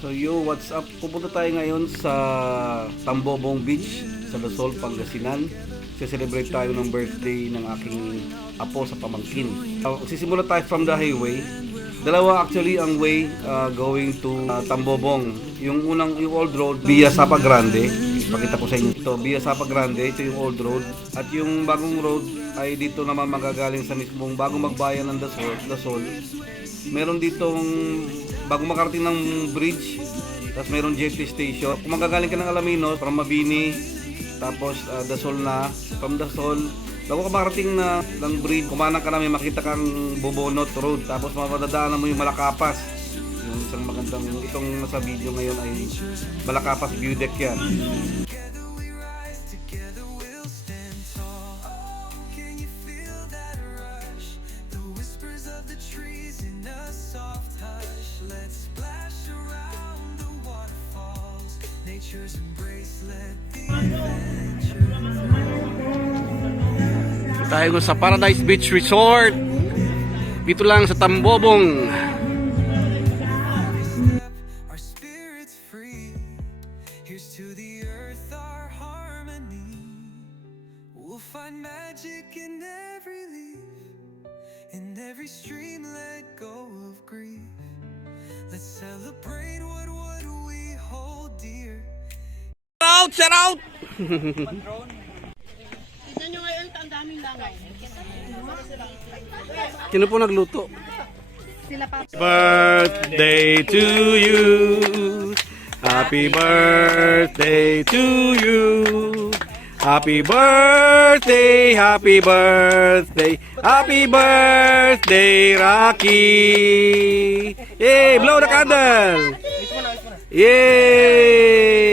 So yo, what's up? Pupunta tayo ngayon sa Tambobong Beach sa Dasol Pangasinan. Celebrate tayo ng birthday ng aking apo sa pamangkin. Sisimula tayo from the highway. Dalawa actually ang way going to Tambobong. Yung old road via Sapa Grande. Ipakita ko sa inyo ito. Via Sapa Grande, ito yung old road. At yung bagong road ay dito naman magagaling sa mismong bagong magbayan ng Dasol. Meron ditong bago makarating ng bridge, tapos meron jetty station. Kung magagaling ka ng Alaminos from Mabini, tapos Dasol na, from Dasol bago ka makarating na ng bridge, kumanang ka na, may makita kang Bobonot Road, tapos mapadadaanan mo yung Malakapas. Yung isang magandang, itong nasa video ngayon ay Malakapas view deck yan. Tayo sa Paradise Beach Resort. Dito lang sa Tambobong. Shout out! Tignan nyo ngayon, ang daming langaw. Sino po nagluto? Sila pa. Birthday to you. Happy birthday to you. Happy birthday, happy birthday, happy birthday, Rocky. Yay, blow the candle. Yay!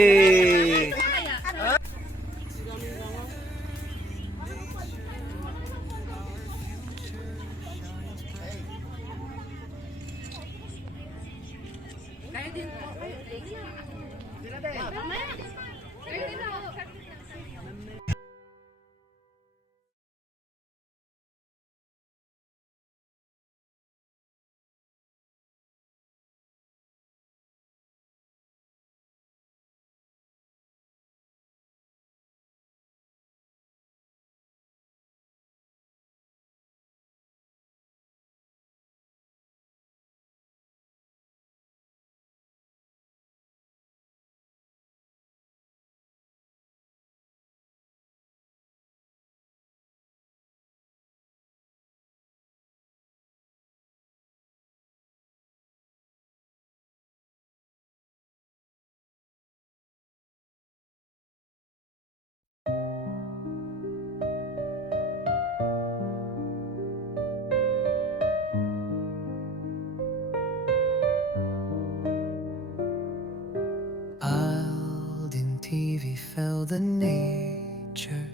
AldinTV feel the nature,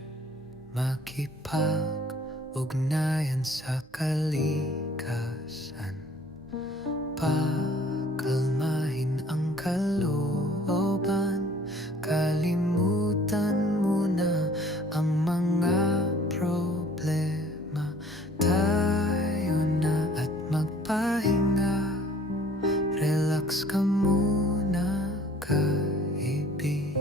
makipag-ugnayan sa kalikasan, pakalmahin ang kalooban, kalimutan mo na ang mga problema, tayo na at magpahinga, relax ka muna, kaibigan.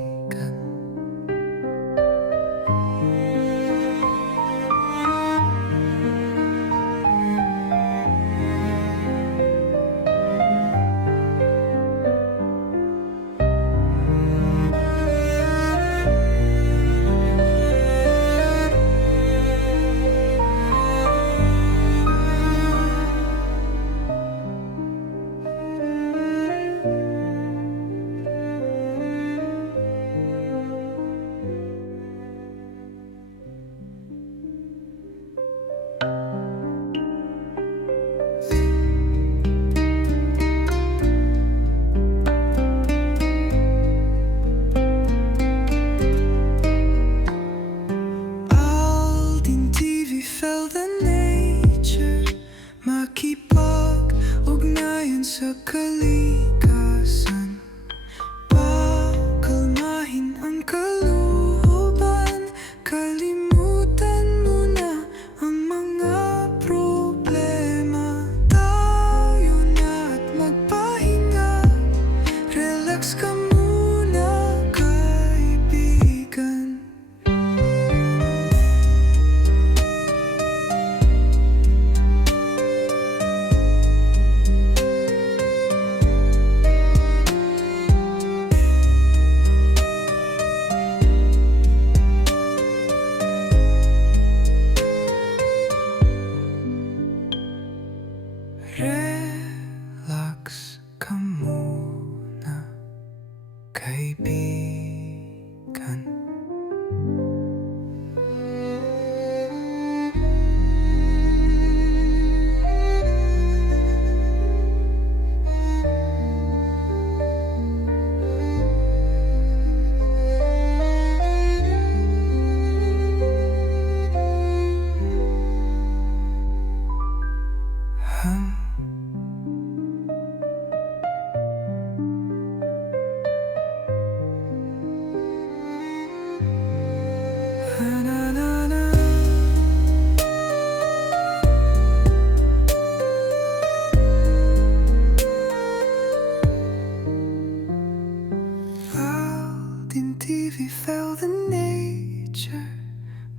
AldinTV felt the nature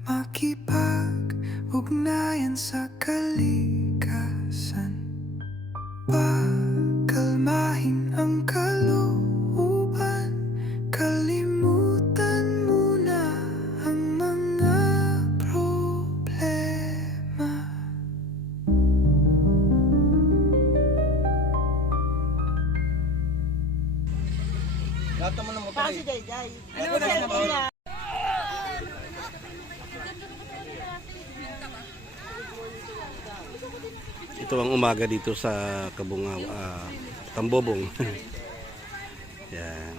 makipag-ugnayan sa kalikasan, pakalmahin ang kalooban, kalimutan muna ang mga problema. Ito ang umaga dito sa Kabungaw, Tambobong. Yan.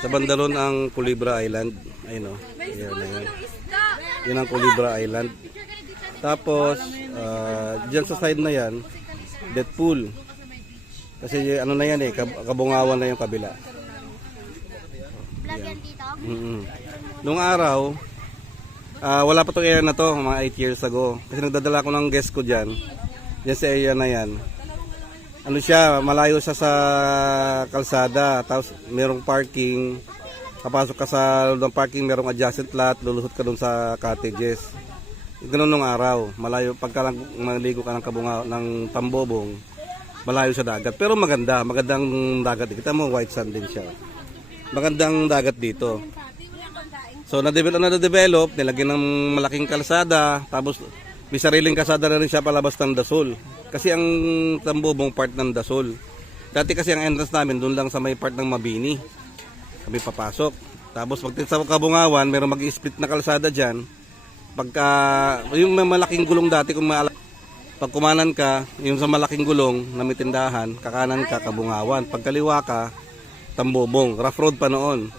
Sa bandalon ang Culebra Island. Ayun o. Yan, ayun. Yun ang Culebra Island. Tapos, dyan sa side na yan, dead pool. Kasi ano na yan eh, Kabungawan na yung kabila. Yan. Nung araw, wala pa itong area na to, mga 8 years ago. Kasi nagdadala ko ng guest ko dyan. Dyan sa area na yan. Ano siya, malayo siya sa kalsada. Tapos merong parking. Kapasok ka sa ng parking, merong adjacent lot. Lulusot ka dun sa cottages. Ganun nung araw. Malayo, pagka maligo ka ng Kabungaw, ng Tambobong, malayo sa dagat. Pero maganda, magandang dagat. Kita mo, white sand din siya. Magandang dagat dito. So na-develop, nilagyan ng malaking kalsada, tapos may sariling kalsada na rin siya palabas ng Dasol. Kasi ang Tambobong part ng Dasol. Dati kasi ang entrance namin doon lang sa may part ng Mabini. Kami papasok. Tapos pag sa Kabungawan, mayroong mag-split na kalsada diyan. Pagka yung may malaking gulong dati kung pag kumanan ka, yung sa malaking gulong na may tindahan, kakanan ka Kabungawan. Pag kaliwa ka, Tambobong. Rough road pa noon.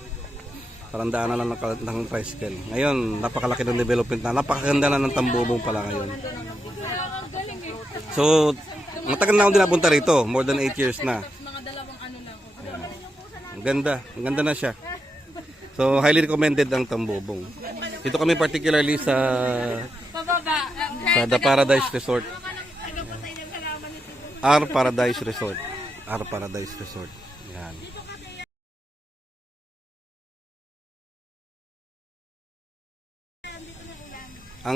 Parang daanan lang ng tricycle. Ngayon, napakalaki ng development na. Napakaganda na ng Tambobong pala ngayon. So, matagal na akong dinapunta rito. More than 8 years na. Ang ganda. Ang ganda na siya. So, highly recommended ang Tambobong. Dito kami particularly sa The Paradise Resort. R Paradise Resort. R Paradise Resort. Yan. Ang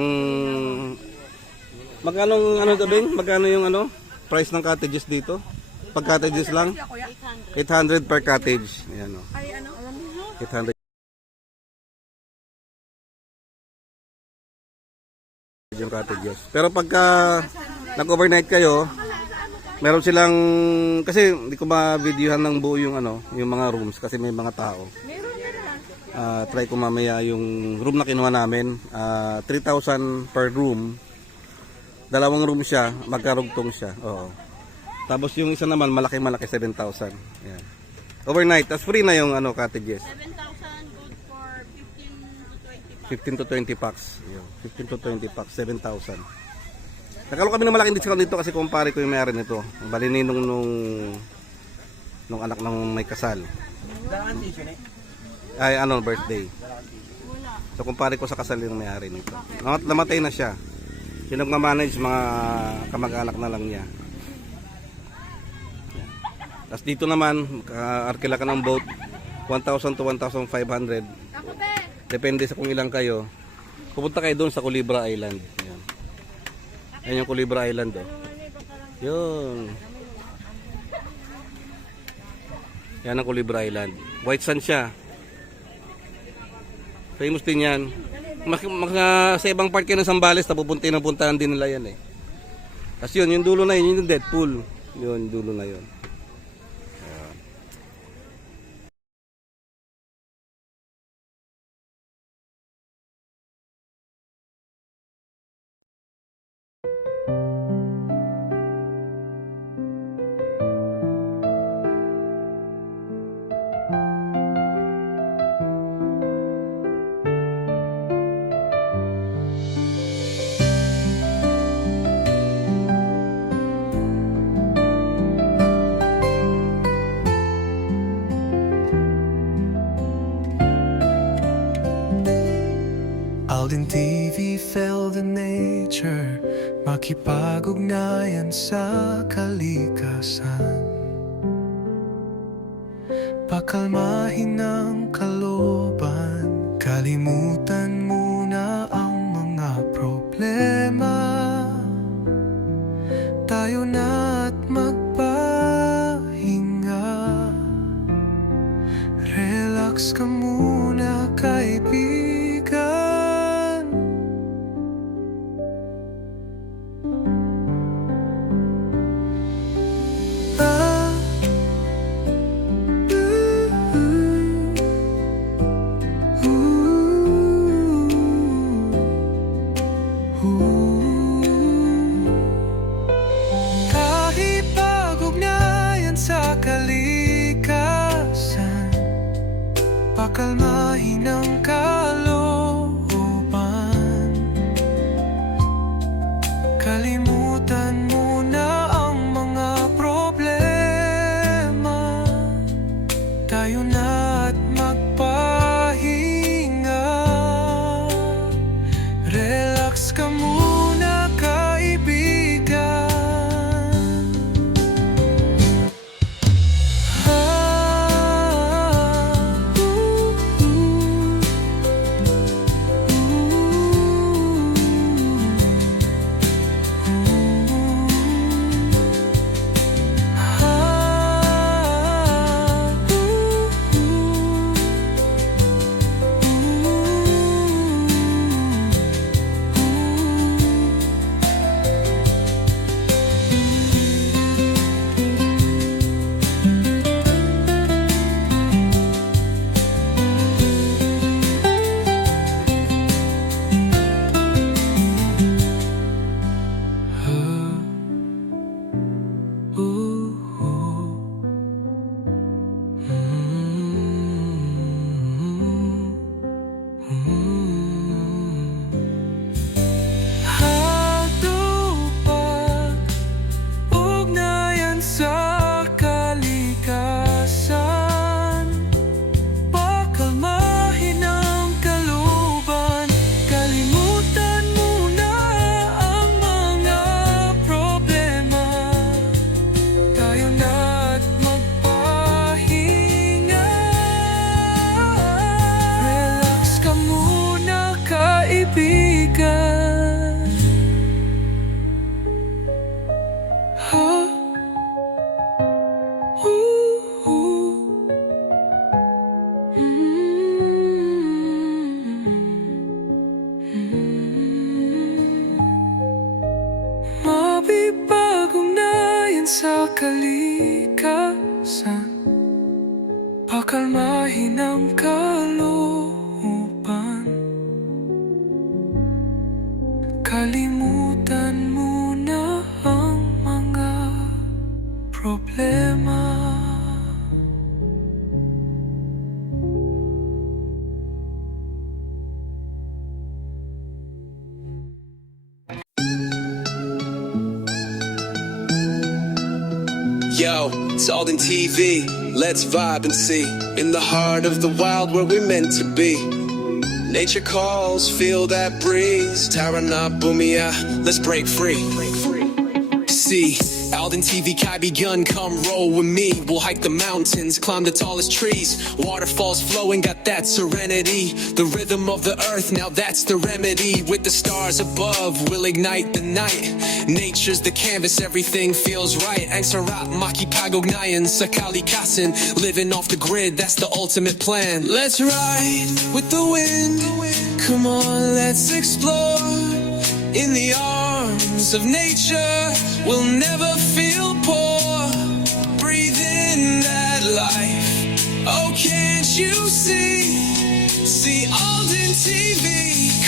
magkano ano tabing? Magkano yung ano? Price ng cottages dito? Pag cottages lang? 800 per cottage. Ayan oh. 800 yung cottages. Pero pagka nag-overnight kayo, meron silang kasi hindi ko ma-videohan ng buo yung ano, yung mga rooms kasi may mga tao. Try ko mamaya yung room na kinuha namin, 3,000 per room. Dalawang room siya, magkarugtong siya. Oo. Tapos yung isa naman malaki 7,000. Ayan. Overnight, tas free na yung ano cottages. 7,000 good for 15 to 20 15 to 20 packs. packs. 15 to 20 packs, 7,000. Nagkaroon kami ng malaking discount dito kasi kumpare ko yung may-ari nito. Bali nung anak ng may kasal. Ay ano birthday. So kumpare ko sa kasal yung may-ari nito. Namatay na siya. Yung nagma-manage mga kamag-anak na lang niya. Tapos dito naman arkila ka ng boat 1,000 to 1,500. Depende sa kung ilang kayo. Pupunta kayo doon sa Culebra Island. Ayan. Ayan yung Culebra Island oh. Yun. Yan ang Culebra Island. White sand siya. Famous din yan. Sa ibang part kayo ng Zambales, napupuntahan din nila yan eh. Tapos yun, yung dulo na yun, yung dead pool. Yun, yung dulo na yun. AldinTV felt the nature makipag-ugnayan sa kalikasan, pakalmahin ang kalooban. Kalimutan muna ang mga problema. Tayo na at magpahinga. Relax ka muna, kaibigan. Kahit pag-ugnayan sa kalikasan, pakalmahin ang kalooban. Kalimutan muna ang mga problema. Tayo na at magpahinga. Relax ka muna, kaibigan. Sa kalikasan, pakalmahin ang kalooban. Kalimutan muna ang mga problema. Tayo na at magpahinga. Relax ka muna, kaibigan. Mapipag-ugnayan sa kalikasan, pakalmahin ang kalooban. Kalimutan muna ang mga problema. Yo, it's AldinTV. Let's vibe and see. In the heart of the wild where we're meant to be. Nature calls, feel that breeze. Tarana Bumia, let's break free. See, AldinTV kaibigan, come roll with me. We'll hike the mountains, climb the tallest trees. Waterfalls flowing, got that serenity. The rhythm of the earth, now that's the remedy. With the stars above, we'll ignite the night. Nature's the canvas, everything feels right. Ang sarap makipag-ugnayan sa kalikasan. Living off the grid, that's the ultimate plan. Let's ride with the wind. Come on, let's explore. In the arms of nature, we'll never feel poor. Breathe in that life. Oh, can't you see? See AldinTV.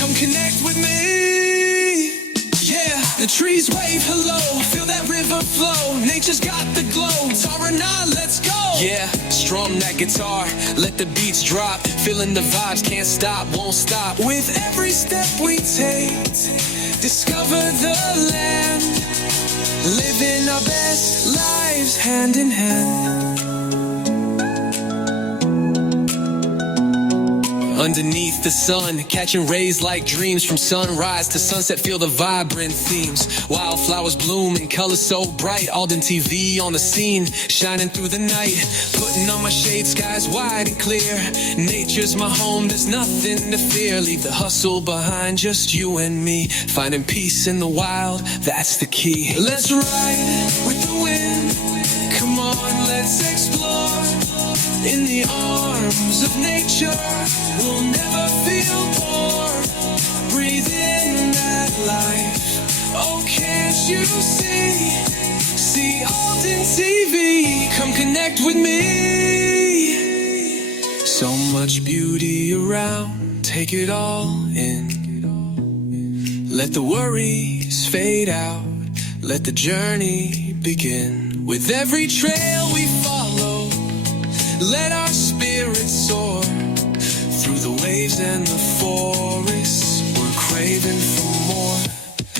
Come connect with me. Yeah, the trees wave hello. Feel that river flow. Nature's got the glow. Tarana, let's go. Yeah, strum that guitar. Let the beats drop. Feeling the vibes, can't stop, won't stop. With every step we take, discover the land, living our best lives hand in hand. Underneath the sun, catching rays like dreams. From sunrise to sunset, feel the vibrant themes. Wildflowers bloom in colors so bright. AldinTV on the scene, shining through the night. Putting on my shades, skies wide and clear. Nature's my home, there's nothing to fear. Leave the hustle behind, just you and me. Finding peace in the wild, that's the key. Let's ride with the wind. Come on, let's explore. In the arms of nature, we'll never feel bored. Breathe in that life. Oh, can't you see? See AldinTV. Come connect with me. So much beauty around, take it all in. Let the worries fade out, let the journey begin. With every trail we follow, let our spirits soar. Through the waves and the forests, we're craving for more.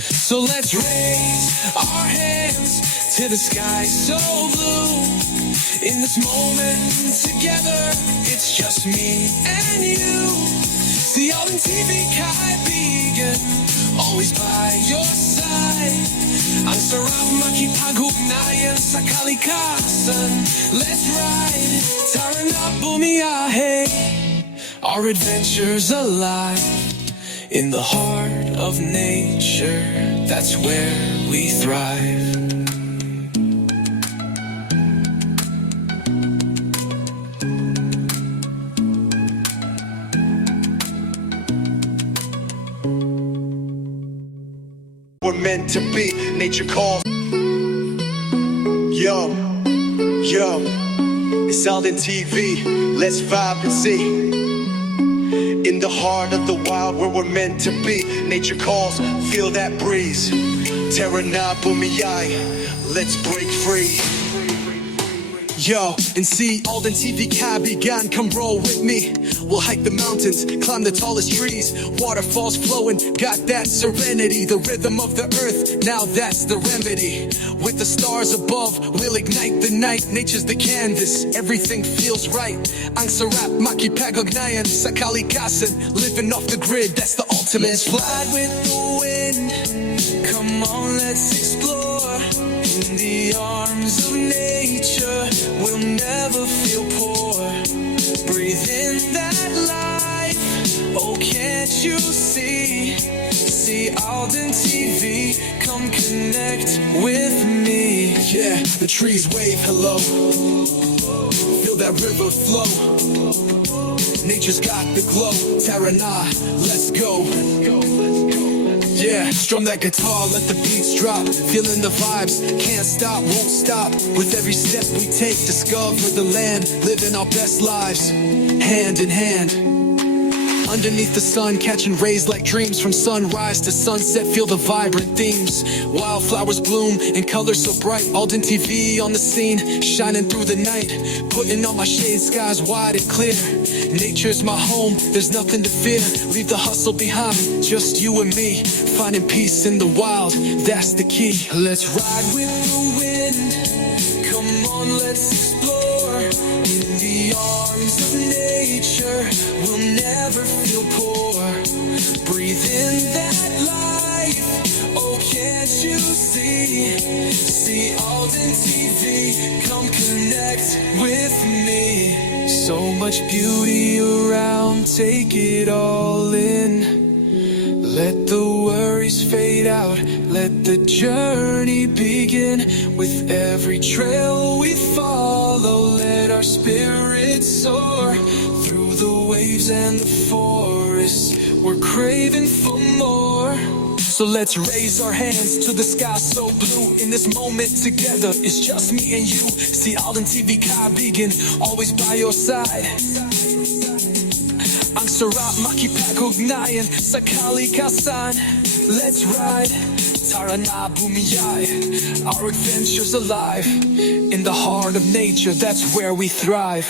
So let's raise our hands to the sky so blue. In this moment together, it's just me and you. See AldinTV kaibigan, always by your side. Ang sarap makipag-ugnayan sa kalikasan. Let's ride, tara na bumiyahe. Our adventures alive in the heart of nature. That's where we thrive. We're meant to be, nature calls. Yo, it's AldinTV, let's vibe and see. In the heart of the wild where we're meant to be, nature calls, feel that breeze. Terra na bumiyay, let's break free. Yo, and see AldinTV kaibigan, come roll with me. We'll hike the mountains, climb the tallest trees. Waterfalls flowing, got that serenity. The rhythm of the earth, now that's the remedy. With the stars above, we'll ignite the night. Nature's the canvas, everything feels right. Ang sarap makipag-ugnayan sa kalikasan. Living off the grid, that's the ultimate. Let's fly with the wind, come on, let's explore. In the arms of nature, we'll never feel poor. Breathe in that life. Oh, can't you see? See AldinTV. Come connect with me. Yeah, the trees wave hello. Feel that river flow. Nature's got the glow. Tarana, let's go. Yeah, strum that guitar, let the beats drop. Feeling the vibes, can't stop, won't stop. With every step we take, discover the land. Living our best lives, hand in hand. Underneath the sun, catching rays like dreams. From sunrise to sunset, feel the vibrant themes. Wildflowers bloom in colors so bright. AldinTV on the scene, shining through the night. Putting on my shades, skies wide and clear. Nature's my home, there's nothing to fear. Leave the hustle behind, just you and me. Finding peace in the wild, that's the key. Let's ride with the wind. Come on, let's explore. In the arms of nature, we'll never feel poor. Breathe in that life. Oh, can't you see? See AldinTV. Come connect with me. So much beauty around, take it all in. Let the worries fade out, let the journey begin. With every trail we follow, let our spirits soar. Through the waves and the forests, we're craving for more. So let's raise our hands to the sky so blue. In this moment together, it's just me and you. See AldinTV kaibigan, always by your side. Ang sarap makipag-ugnayan sa kalikasan. Let's ride, tara na bumiyay. Our adventure's alive. In the heart of nature, that's where we thrive.